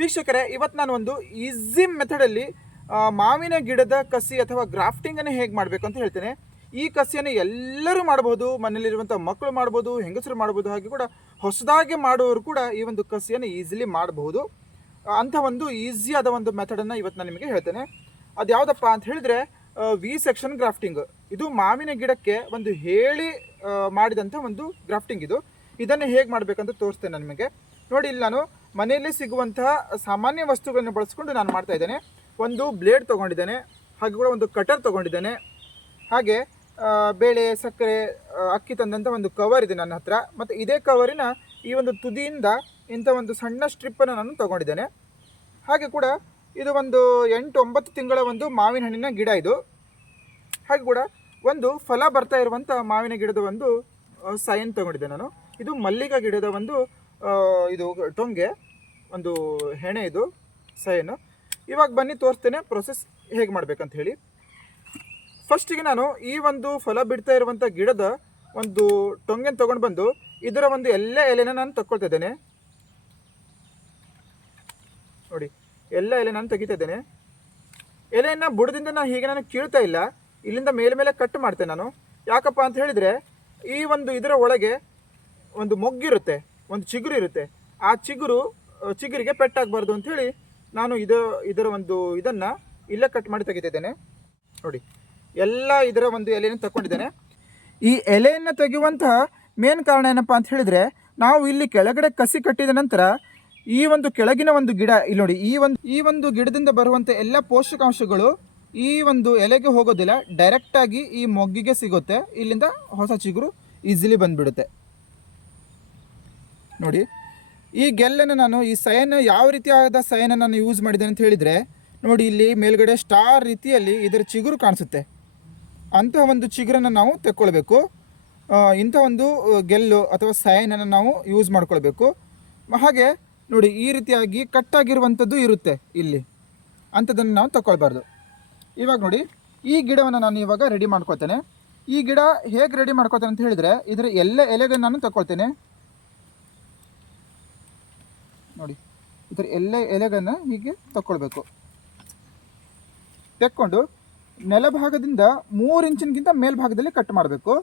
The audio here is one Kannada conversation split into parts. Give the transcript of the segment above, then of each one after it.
ವೀಕ್ಷಕರೇ, ಇವತ್ತು ನಾನು ಒಂದು ಈಸಿ ಮೆಥಡಲ್ಲಿ ಮಾವಿನ ಗಿಡದ ಕಸಿ ಅಥವಾ ಗ್ರಾಫ್ಟಿಂಗನ್ನು ಹೇಗೆ ಮಾಡಬೇಕು ಅಂತ ಹೇಳ್ತೇನೆ. ಈ ಕಸಿಯನ್ನು ಎಲ್ಲರೂ ಮಾಡ್ಬೋದು, ಮನೆಯಲ್ಲಿರುವಂಥ ಮಕ್ಕಳು ಮಾಡ್ಬೋದು, ಹೆಂಗಸರು ಮಾಡ್ಬೋದು, ಹಾಗೆ ಕೂಡ ಹೊಸದಾಗಿ ಮಾಡುವವರು ಕೂಡ ಈ ಒಂದು ಕಸಿಯನ್ನು ಈಸಿಲಿ ಮಾಡಬಹುದು. ಅಂಥ ಒಂದು ಈಸಿಯಾದ ಒಂದು ಮೆಥಡನ್ನು ಇವತ್ತು ನಾನು ನಿಮಗೆ ಹೇಳ್ತೇನೆ. ಅದು ಯಾವುದಪ್ಪ ಅಂತ ಹೇಳಿದರೆ ವಿ ಸೆಕ್ಷನ್ ಗ್ರಾಫ್ಟಿಂಗ್. ಇದು ಮಾವಿನ ಗಿಡಕ್ಕೆ ಒಂದು ಹೇಳಿ ಮಾಡಿದಂಥ ಒಂದು ಗ್ರಾಫ್ಟಿಂಗ್. ಇದನ್ನು ಹೇಗೆ ಮಾಡಬೇಕಂತ ತೋರಿಸ್ತೇನೆ ನಿಮಗೆ. ನೋಡಿ, ಇಲ್ಲಿ ನಾನು ಮನೆಯಲ್ಲಿ ಸಿಗುವಂತಹ ಸಾಮಾನ್ಯ ವಸ್ತುಗಳನ್ನು ಬಳಸ್ಕೊಂಡು ನಾನು ಮಾಡ್ತಾ ಇದ್ದೇನೆ. ಒಂದು ಬ್ಲೇಡ್ ತೊಗೊಂಡಿದ್ದೇನೆ, ಹಾಗೆ ಕೂಡ ಒಂದು ಕಟರ್ ತೊಗೊಂಡಿದ್ದೇನೆ, ಹಾಗೆ ಬೇಳೆ, ಸಕ್ಕರೆ, ಅಕ್ಕಿ ತಂದಂಥ ಒಂದು ಕವರ್ ಇದೆ ನನ್ನ ಹತ್ರ. ಮತ್ತು ಇದೇ ಕವರಿನ ಈ ಒಂದು ತುದಿಯಿಂದ ಇಂಥ ಒಂದು ಸಣ್ಣ ಸ್ಟ್ರಿಪ್ಪನ್ನು ನಾನು ತೊಗೊಂಡಿದ್ದೇನೆ. ಹಾಗೆ ಕೂಡ ಇದು ಒಂದು 8-9 ತಿಂಗಳ ಒಂದು ಮಾವಿನ ಹಣ್ಣಿನ ಗಿಡ ಇದು. ಹಾಗೆ ಕೂಡ ಒಂದು ಫಲ ಬರ್ತಾ ಇರುವಂಥ ಮಾವಿನ ಗಿಡದ ಒಂದು ಸೈನ್ ತೊಗೊಂಡಿದ್ದೆ ನಾನು. ಇದು ಮಲ್ಲಿಗೆ ಗಿಡದ ಒಂದು ಇದು ಟೊಂಗೆ, ಒಂದು ಹೆಣೆ, ಇದು ಸೈನು. ಇವಾಗ ಬನ್ನಿ ತೋರಿಸ್ತೇನೆ ಪ್ರೊಸೆಸ್ ಹೇಗೆ ಮಾಡಬೇಕಂತ ಹೇಳಿ. ಫಸ್ಟಿಗೆ ನಾನು ಈ ಒಂದು ಫಲ ಬಿಡ್ತಾ ಇರುವಂಥ ಗಿಡದ ಒಂದು ಟೊಂಗೆನ ತೊಗೊಂಡು ಬಂದು ಇದರ ಒಂದು ಎಲೆನ ನಾನು ತಗೊಳ್ತಾ ಇದ್ದೇನೆ. ನೋಡಿ, ಎಲ್ಲ ಎಲೆ ನಾನು ತೆಗಿತಾ ಇದ್ದೇನೆ. ಎಲೆಯನ್ನು ಬುಡದಿಂದ ನಾನು ಕೀಳ್ತಾ ಇಲ್ಲ, ಇಲ್ಲಿಂದ ಮೇಲೆ ಕಟ್ ಮಾಡ್ತೇನೆ ನಾನು. ಯಾಕಪ್ಪ ಅಂತ ಹೇಳಿದರೆ ಈ ಒಂದು ಇದರ ಒಳಗೆ ಒಂದು ಮೊಗ್ಗಿರುತ್ತೆ, ಒಂದು ಚಿಗುರು ಇರುತ್ತೆ. ಆ ಚಿಗುರಿಗೆ ಪೆಟ್ಟಾಗಬಾರ್ದು ಅಂಥೇಳಿ ನಾನು ಇದರ ಒಂದು ಇದನ್ನು ಇಲ್ಲೇ ಕಟ್ ಮಾಡಿ ತೆಗಿತಿದ್ದೇನೆ. ನೋಡಿ, ಎಲ್ಲ ಇದರ ಒಂದು ಎಲೆಯನ್ನು ತಗೊಂಡಿದ್ದೇನೆ. ಈ ಎಲೆಯನ್ನು ತೆಗೆಯುವಂತಹ ಮೇನ್ ಕಾರಣ ಏನಪ್ಪ ಅಂತ ಹೇಳಿದರೆ, ನಾವು ಇಲ್ಲಿ ಕೆಳಗಡೆ ಕಸಿ ಕಟ್ಟಿದ ನಂತರ ಈ ಒಂದು ಕೆಳಗಿನ ಒಂದು ಗಿಡ ಇಲ್ಲಿ ನೋಡಿ, ಈ ಒಂದು ಗಿಡದಿಂದ ಬರುವಂಥ ಎಲ್ಲ ಪೋಷಕಾಂಶಗಳು ಈ ಒಂದು ಎಲೆಗೆ ಹೋಗೋದಿಲ್ಲ, ಡೈರೆಕ್ಟಾಗಿ ಈ ಮೊಗ್ಗಿಗೆ ಸಿಗುತ್ತೆ. ಇಲ್ಲಿಂದ ಹೊಸ ಚಿಗುರು ಈಸಿಲಿ ಬಂದುಬಿಡುತ್ತೆ. ನೋಡಿ, ಈ ಗೆಲ್ಲನ್ನು ನಾನು ಈ ಸೈನ್ ಯಾವ ರೀತಿಯಾದ ಸೈನನ್ನು ನಾನು ಯೂಸ್ ಮಾಡಿದ್ದೇನೆ ಅಂತ ಹೇಳಿದರೆ, ನೋಡಿ ಇಲ್ಲಿ ಮೇಲ್ಗಡೆ ಸ್ಟಾರ್ ರೀತಿಯಲ್ಲಿ ಇದರ ಚಿಗುರು ಕಾಣಿಸುತ್ತೆ. ಅಂತಹ ಒಂದು ಚಿಗುರನ್ನು ನಾವು ತೆಕ್ಕೊಳ್ಬೇಕು. ಇಂಥ ಒಂದು ಗೆಲ್ಲು ಅಥವಾ ಸೈನನ್ನು ನಾವು ಯೂಸ್ ಮಾಡ್ಕೊಳ್ಬೇಕು. ಹಾಗೆ ನೋಡಿ, ಈ ರೀತಿಯಾಗಿ ಕಟ್ಟಾಗಿರುವಂಥದ್ದು ಇರುತ್ತೆ ಇಲ್ಲಿ, ಅಂಥದ್ದನ್ನು ನಾವು ತಗೊಳ್ಬಾರ್ದು. ಇವಾಗ ನೋಡಿ, ಈ ಗಿಡವನ್ನು ನಾನು ಇವಾಗ ರೆಡಿ ಮಾಡ್ಕೊಳ್ತೇನೆ. ಈ ಗಿಡ ಹೇಗೆ ರೆಡಿ ಮಾಡ್ಕೊಳ್ತೇನೆ ಅಂತ ಹೇಳಿದರೆ, ಇದರ ಎಲ್ಲ ಎಲೆಗಳನ್ನು ನಾನು ತಗೊಳ್ತೇನೆ. ನೋಡಿ, ಇದರ ಎಲ್ಲ ಎಲೆಗಳನ್ನು ಹೀಗೆ ತಗೊಳ್ಬೇಕು. ತೆಕ್ಕೊಂಡು ನೆಲಭಾಗದಿಂದ 3 ಇಂಚಿನಗಿಂತ ಮೇಲ್ಭಾಗದಲ್ಲಿ ಕಟ್ ಮಾಡಬೇಕು.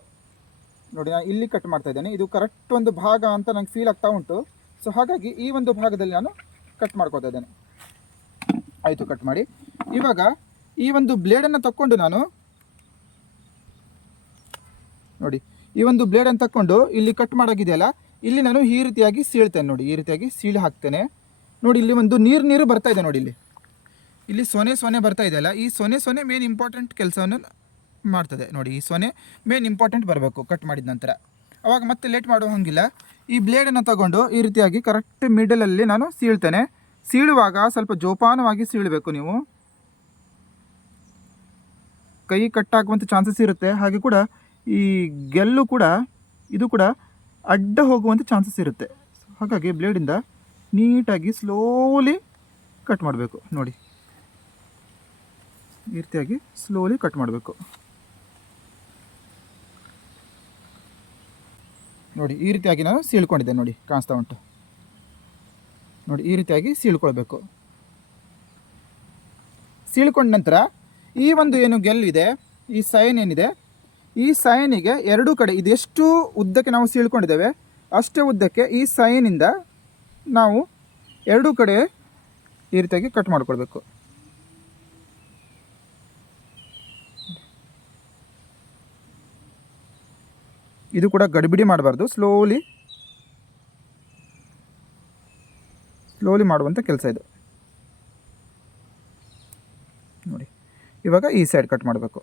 ನೋಡಿ, ನಾನು ಇಲ್ಲಿ ಕಟ್ ಮಾಡ್ತಾ ಇದ್ದೇನೆ. ಇದು ಕರೆಕ್ಟ್ ಒಂದು ಭಾಗ ಅಂತ ನಂಗೆ ಫೀಲ್ ಆಗ್ತಾ ಉಂಟು. ಸೊ ಹಾಗಾಗಿ ಈ ಒಂದು ಭಾಗದಲ್ಲಿ ನಾನು ಕಟ್ ಮಾಡ್ಕೊತಾ ಇದ್ದೇನೆ. ಆಯಿತು, ಕಟ್ ಮಾಡಿ. ಇವಾಗ ಈ ಒಂದು ಬ್ಲೇಡನ್ನು ತಕ್ಕೊಂಡು ನಾನು ನೋಡಿ, ಈ ಒಂದು ಬ್ಲೇಡನ್ನು ತಕ್ಕೊಂಡು ಇಲ್ಲಿ ಕಟ್ ಮಾಡೋಗಿದೆಯಲ್ಲ, ಇಲ್ಲಿ ನಾನು ಈ ರೀತಿಯಾಗಿ ಸೀಳ್ತೇನೆ. ನೋಡಿ, ಈ ರೀತಿಯಾಗಿ ಸೀಳಿ ಹಾಕ್ತೇನೆ. ನೋಡಿ, ಇಲ್ಲಿ ಒಂದು ನೀರು ಬರ್ತಾ ಇದೆ. ನೋಡಿ, ಇಲ್ಲಿ ಸೊನೆ ಬರ್ತಾ ಇದೆಯಲ್ಲ, ಈ ಸೊನೆ ಮೇನ್ ಇಂಪಾರ್ಟೆಂಟ್ ಕೆಲಸವನ್ನು ಮಾಡ್ತದೆ. ನೋಡಿ, ಈ ಸೊನೆ ಮೇನ್ ಇಂಪಾರ್ಟೆಂಟ್ ಬರಬೇಕು ಕಟ್ ಮಾಡಿದ ನಂತರ. ಅವಾಗ ಮತ್ತೆ ಲೇಟ್ ಮಾಡೋ ಹಾಗಿಲ್ಲ. ಈ ಬ್ಲೇಡನ್ನು ತಗೊಂಡು ಈ ರೀತಿಯಾಗಿ ಕರೆಕ್ಟ್ ಮಿಡಲಲ್ಲಿ ನಾನು ಸೀಳ್ತೇನೆ. ಸೀಳುವಾಗ ಸ್ವಲ್ಪ ಜೋಪಾನವಾಗಿ ಸೀಳಬೇಕು ನೀವು. ಕೈ ಕಟ್ಟಾಗುವಂಥ ಚಾನ್ಸಸ್ ಇರುತ್ತೆ. ಹಾಗೆ ಕೂಡ ಈ ಗೆಲ್ಲು ಕೂಡ ಇದು ಕೂಡ ಅಡ್ಡ ಹೋಗುವಂಥ ಚಾನ್ಸಸ್ ಇರುತ್ತೆ. ಹಾಗಾಗಿ ಬ್ಲೇಡಿಂದ ನೀಟಾಗಿ ಸ್ಲೋಲಿ ಕಟ್ ಮಾಡಬೇಕು. ನೋಡಿ, ಈ ರೀತಿಯಾಗಿ ಸ್ಲೋಲಿ ಕಟ್ ಮಾಡಬೇಕು. ನೋಡಿ, ಈ ರೀತಿಯಾಗಿ ನಾನು ಸೀಳ್ಕೊಂಡಿದ್ದೆ. ನೋಡಿ, ಕಾಣಿಸ್ತಾ ಉಂಟು. ನೋಡಿ, ಈ ರೀತಿಯಾಗಿ ಸೀಳ್ಕೊಳ್ಬೇಕು. ಸೀಳ್ಕೊಂಡ ನಂತರ ಈ ಒಂದು ಏನು ಗೆಲ್ಲಿದೆ, ಈ ಸೈನ್ ಏನಿದೆ, ಈ ಸೈನಿಗೆ ಎರಡೂ ಕಡೆ ಇದೆಷ್ಟು ಉದ್ದಕ್ಕೆ ನಾವು ಸೀಳ್ಕೊಂಡಿದ್ದೇವೆ ಅಷ್ಟೇ ಉದ್ದಕ್ಕೆ ಈ ಸೈನಿಂದ ನಾವು ಎರಡೂ ಕಡೆ ಈ ರೀತಿಯಾಗಿ ಕಟ್ ಮಾಡ್ಕೊಳ್ಬೇಕು. ಇದು ಕೂಡ ಗಡಿಬಿಡಿ ಮಾಡಬಾರ್ದು, ಸ್ಲೋಲಿ ಮಾಡುವಂಥ ಕೆಲಸ ಇದು. ನೋಡಿ, ಇವಾಗ ಈ ಸೈಡ್ ಕಟ್ ಮಾಡಬೇಕು.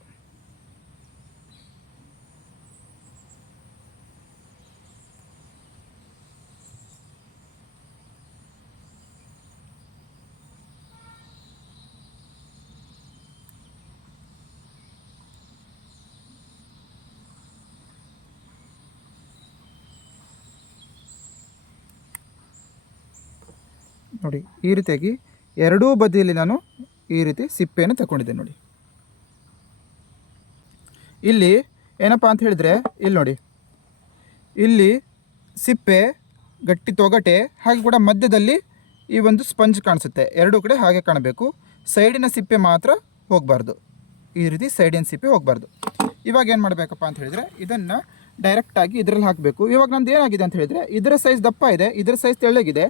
ನೋಡಿ, ಈ ರೀತಿಯಾಗಿ ಎರಡೂ ಬದಿಯಲ್ಲಿ ನಾನು ಈ ರೀತಿ ಸಿಪ್ಪೆಯನ್ನು ತಗೊಂಡಿದ್ದೇನೆ. ನೋಡಿ, ಇಲ್ಲಿ ಏನಪ್ಪ ಅಂತ ಹೇಳಿದರೆ, ಇಲ್ಲಿ ನೋಡಿ, ಇಲ್ಲಿ ಸಿಪ್ಪೆ, ಗಟ್ಟಿ ತೊಗಟೆ, ಹಾಗೆ ಕೂಡ ಮಧ್ಯದಲ್ಲಿ ಈ ಒಂದು ಸ್ಪಂಜ್ ಕಾಣಿಸುತ್ತೆ, ಎರಡೂ ಕಡೆ ಹಾಗೆ ಕಾಣಬೇಕು. ಸೈಡಿನ ಸಿಪ್ಪೆ ಮಾತ್ರ ಹೋಗಬಾರ್ದು, ಈ ರೀತಿ ಸೈಡಿನ ಸಿಪ್ಪೆ ಹೋಗಬಾರ್ದು. ಇವಾಗ ಏನು ಮಾಡಬೇಕಪ್ಪ ಅಂತ ಹೇಳಿದರೆ ಇದನ್ನು ಡೈರೆಕ್ಟಾಗಿ ಇದರಲ್ಲಿ ಹಾಕಬೇಕು. ಇವಾಗ ನಂದು ಏನಾಗಿದೆ ಅಂತ ಹೇಳಿದರೆ ಇದರ ಸೈಜ್ ದಪ್ಪ ಇದೆ, ಇದರ ಸೈಜ್ ತೆಳ್ಳಗಿದೆ.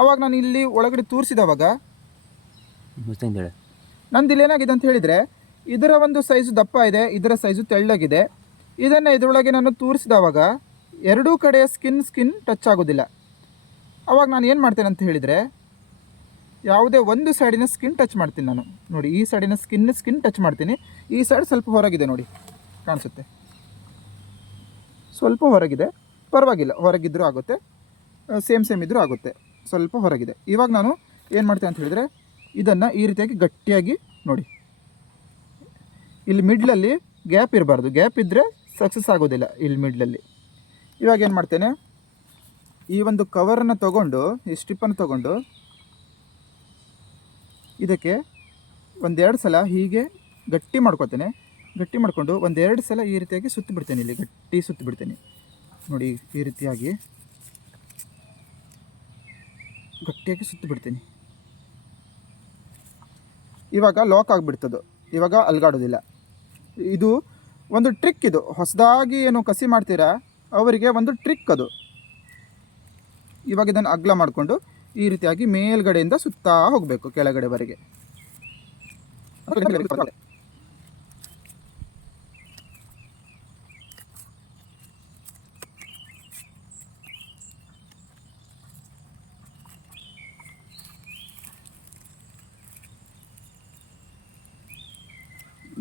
ಅವಾಗ ನಾನು ಇಲ್ಲಿ ಒಳಗಡೆ ತೂರಿಸಿದವಾಗ ನಂದು ಇಲ್ಲಿ ಏನಾಗಿದೆ ಅಂತ ಹೇಳಿದರೆ ಇದರ ಒಂದು ಸೈಜು ದಪ್ಪ ಇದೆ, ಇದರ ಸೈಜು ತೆಳ್ಳಗಿದೆ. ಇದನ್ನು ಇದರೊಳಗೆ ನಾನು ತೂರಿಸಿದವಾಗ ಎರಡೂ ಕಡೆಯ ಸ್ಕಿನ್ ಟಚ್ ಆಗೋದಿಲ್ಲ. ಅವಾಗ ನಾನು ಏನು ಮಾಡ್ತೇನೆ ಅಂತ ಹೇಳಿದರೆ ಯಾವುದೇ ಒಂದು ಸೈಡಿನ ಸ್ಕಿನ್ ಟಚ್ ಮಾಡ್ತೀನಿ ನಾನು. ನೋಡಿ, ಈ ಸೈಡಿನ ಸ್ಕಿನ್ ಟಚ್ ಮಾಡ್ತೀನಿ. ಈ ಸೈಡ್ ಸ್ವಲ್ಪ ಹೊರಗಿದೆ, ನೋಡಿ ಕಾಣಿಸುತ್ತೆ, ಸ್ವಲ್ಪ ಹೊರಗಿದೆ, ಪರವಾಗಿಲ್ಲ, ಹೊರಗಿದ್ರೂ ಆಗುತ್ತೆ, ಸೇಮ್ ಇದ್ರೂ ಆಗುತ್ತೆ, ಸ್ವಲ್ಪ ಹೊರಗಿದೆ. ಇವಾಗ ನಾನು ಏನು ಮಾಡ್ತೇನೆ ಅಂತ ಹೇಳಿದರೆ ಇದನ್ನು ಈ ರೀತಿಯಾಗಿ ಗಟ್ಟಿಯಾಗಿ ನೋಡಿ, ಇಲ್ಲಿ ಮಿಡ್ಲಲ್ಲಿ ಗ್ಯಾಪ್ ಇರಬಾರ್ದು, ಗ್ಯಾಪ್ ಇದ್ದರೆ ಸಕ್ಸಸ್ ಆಗೋದಿಲ್ಲ ಇಲ್ಲಿ ಮಿಡ್ಲಲ್ಲಿ. ಇವಾಗ ಏನು ಮಾಡ್ತೇನೆ, ಈ ಒಂದು ಕವರನ್ನು ತೊಗೊಂಡು, ಈ ಸ್ಟ್ರಿಪ್ಪನ್ನು ತೊಗೊಂಡು ಇದಕ್ಕೆ ಒಂದೆರಡು ಸಲ ಹೀಗೆ ಗಟ್ಟಿ ಮಾಡ್ಕೊತೇನೆ. ಗಟ್ಟಿ ಮಾಡಿಕೊಂಡು ಒಂದೆರಡು ಸಲ ಈ ರೀತಿಯಾಗಿ ಸುತ್ತಿ ಬಿಡ್ತೇನೆ, ಇಲ್ಲಿ ಗಟ್ಟಿ ಸುತ್ತಿ ಬಿಡ್ತೇನೆ. ನೋಡಿ, ಈ ರೀತಿಯಾಗಿ ಗಟ್ಟಿಯಾಗಿ ಸುತ್ತಿ ಬಿಡ್ತೀನಿ. ಇವಾಗ ಲಾಕ್ ಆಗಿಬಿಡ್ತದೆ, ಇವಾಗ ಅಲ್ಗಾಡೋದಿಲ್ಲ. ಇದು ಒಂದು ಟ್ರಿಕ್, ಇದು ಹೊಸದಾಗಿ ಏನು ಕಸಿ ಮಾಡ್ತೀರಾ ಅವರಿಗೆ ಒಂದು ಟ್ರಿಕ್ ಅದು. ಇವಾಗ ಇದನ್ನು ಅಗಲ ಮಾಡಿಕೊಂಡು ಈ ರೀತಿಯಾಗಿ ಮೇಲ್ಗಡೆಯಿಂದ ಸುತ್ತಾ ಹೋಗಬೇಕು ಕೆಳಗಡೆವರೆಗೆ.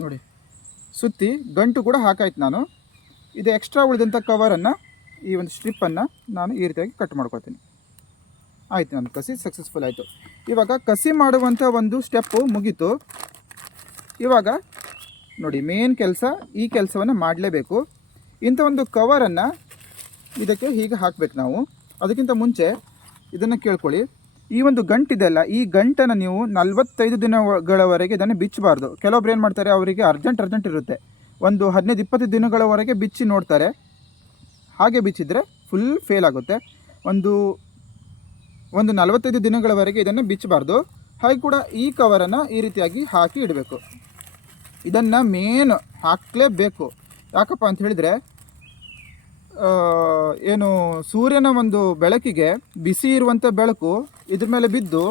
ನೋಡಿ, ಸುತ್ತಿ ಗಂಟು ಕೂಡ ಹಾಕಾಯ್ತು ನಾನು. ಇದು ಎಕ್ಸ್ಟ್ರಾ ಉಳಿದಂಥ ಕವರನ್ನು, ಈ ಒಂದು ಸ್ಟ್ರಿಪ್ಪನ್ನು ನಾನು ಈ ರೀತಿಯಾಗಿ ಕಟ್ ಮಾಡ್ಕೊಳ್ತೀನಿ. ಆಯಿತು, ನನ್ನ ಕಸಿ ಸಕ್ಸಸ್ಫುಲ್ ಆಯಿತು. ಇವಾಗ ಕಸಿ ಮಾಡುವಂಥ ಒಂದು ಸ್ಟೆಪ್ಪು ಮುಗೀತು. ಇವಾಗ ನೋಡಿ, ಮೇನ್ ಕೆಲಸ, ಈ ಕೆಲಸವನ್ನು ಮಾಡಲೇಬೇಕು. ಇಂಥ ಒಂದು ಕವರನ್ನು ಇದಕ್ಕೆ ಹೀಗೆ ಹಾಕಬೇಕು ನಾವು. ಅದಕ್ಕಿಂತ ಮುಂಚೆ ಇದನ್ನು ಕೇಳ್ಕೊಳ್ಳಿ, ಈ ಒಂದು ಗಂಟಿದೆಲ್ಲ, ಈ ಗಂಟನ್ನು ನೀವು 45 ದಿನಗಳವರೆಗೆ ಇದನ್ನು ಬಿಚ್ಚಬಾರ್ದು. ಕೆಲವೊಬ್ರು ಏನು ಮಾಡ್ತಾರೆ, ಅವರಿಗೆ ಅರ್ಜೆಂಟ್ ಇರುತ್ತೆ, ಒಂದು 15-20 ದಿನಗಳವರೆಗೆ ಬಿಚ್ಚಿ ನೋಡ್ತಾರೆ. ಹಾಗೆ ಬಿಚ್ಚಿದರೆ ಫುಲ್ ಫೇಲ್ ಆಗುತ್ತೆ. ಒಂದು 45 ದಿನಗಳವರೆಗೆ ಇದನ್ನು ಬಿಚ್ಚಬಾರ್ದು. ಹಾಗೆ ಕೂಡ ಈ ಕವರನ್ನು ಈ ರೀತಿಯಾಗಿ ಹಾಕಿ ಇಡಬೇಕು. ಇದನ್ನು ಮೇನ್ ಹಾಕಲೇಬೇಕು. ಯಾಕಪ್ಪ ಅಂತ ಹೇಳಿದರೆ, ಏನು ಸೂರ್ಯನ ಒಂದು ಬೆಳಕಿಗೆ, ಬಿಸಿ ಇರುವಂಥ ಬೆಳಕು ಇದ್ರ ಮೇಲೆ ಬಿದ್ದು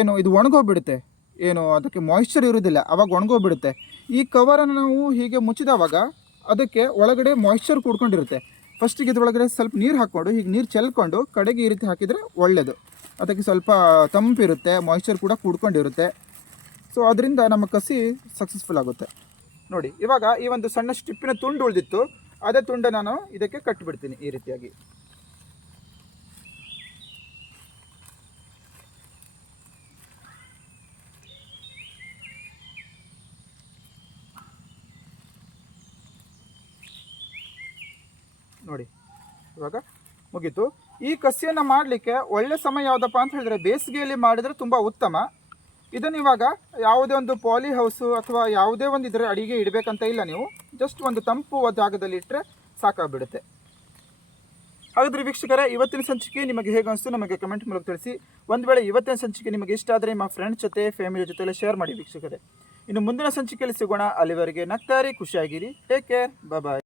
ಏನು ಇದು ಒಣಗೋಗ್ಬಿಡುತ್ತೆ, ಏನು ಅದಕ್ಕೆ ಮಾಯಿಶ್ಚರ್ ಇರೋದಿಲ್ಲ, ಆವಾಗ ಒಣಗೋಗ್ಬಿಡುತ್ತೆ. ಈ ಕವರನ್ನು ನಾವು ಹೀಗೆ ಮುಚ್ಚಿದವಾಗ ಅದಕ್ಕೆ ಒಳಗಡೆ ಮಾಯಿಶ್ಚರ್ ಕೂಡ್ಕೊಂಡಿರುತ್ತೆ. ಫಸ್ಟಿಗೆ ಇದ್ರೊಳಗಡೆ ಸ್ವಲ್ಪ ನೀರು ಹಾಕ್ಕೊಂಡು ಹೀಗೆ ನೀರು ಚೆಲ್ಕೊಂಡು ಕಡೆಗೆ ಈ ರೀತಿ ಹಾಕಿದರೆ ಒಳ್ಳೆಯದು. ಅದಕ್ಕೆ ಸ್ವಲ್ಪ ತಂಪಿರುತ್ತೆ, ಮಾಯಿಶ್ಚರ್ ಕೂಡ ಕೂಡ್ಕೊಂಡಿರುತ್ತೆ. ಸೊ ಅದರಿಂದ ನಮ್ಮ ಕಸಿ ಸಕ್ಸಸ್ಫುಲ್ ಆಗುತ್ತೆ. ನೋಡಿ, ಇವಾಗ ಈ ಒಂದು ಸಣ್ಣ ಸ್ಟಿಪ್ಪಿನ ತುಂಡು ಉಳಿದಿತ್ತು, ಅದೇ ತುಂಡ ನಾನು ಇದಕ್ಕೆ ಕಟ್ಟಿಬಿಡ್ತೀನಿ ಈ ರೀತಿಯಾಗಿ. ನೋಡಿ, ಇವಾಗ ಮುಗೀತು. ಈ ಕಸಿಯನ್ನು ಮಾಡಲಿಕ್ಕೆ ಒಳ್ಳೆ ಸಮಯ ಯಾವುದಪ್ಪ ಅಂತ ಹೇಳಿದರೆ ಬೇಸಿಗೆಯಲ್ಲಿ ಮಾಡಿದರೆ ತುಂಬ ಉತ್ತಮ. ಇದನ್ನು ಇವಾಗ ಯಾವುದೇ ಒಂದು ಪಾಲಿ ಹೌಸು ಅಥವಾ ಯಾವುದೇ ಒಂದು ಇದರ ಅಡಿಗೆ ಇಡಬೇಕಂತ ಇಲ್ಲ, ನೀವು ಜಸ್ಟ್ ಒಂದು ತಂಪು ಜಾಗದಲ್ಲಿ ಇಟ್ಟರೆ ಸಾಕಾಗ್ಬಿಡುತ್ತೆ. ಹಾಗಾದರೆ ವೀಕ್ಷಕರೇ, ಇವತ್ತಿನ ಸಂಚಿಕೆ ನಿಮಗೆ ಹೇಗೆ ಅನಿಸ್ತು ನಮಗೆ ಕಮೆಂಟ್ ಮೂಲಕ ತಿಳಿಸಿ. ಒಂದು ವೇಳೆ ಇವತ್ತಿನ ಸಂಚಿಕೆ ನಿಮಗೆ ಇಷ್ಟ ಆದರೆ ನಿಮ್ಮ ಫ್ರೆಂಡ್ಸ್ ಜೊತೆ, ಫ್ಯಾಮಿಲಿ ಜೊತೆಲ್ಲ ಶೇರ್ ಮಾಡಿ ವೀಕ್ಷಕರೇ. ಇನ್ನು ಮುಂದಿನ ಸಂಚಿಕೆಯಲ್ಲಿ ಸಿಗೋಣ. ಅಲ್ಲಿವರೆಗೆ ನಗ್ತಾರಿ, ಖುಷಿಯಾಗಿರಿ. ಟೇಕ್ ಕೇರ್, ಬಾಯ್.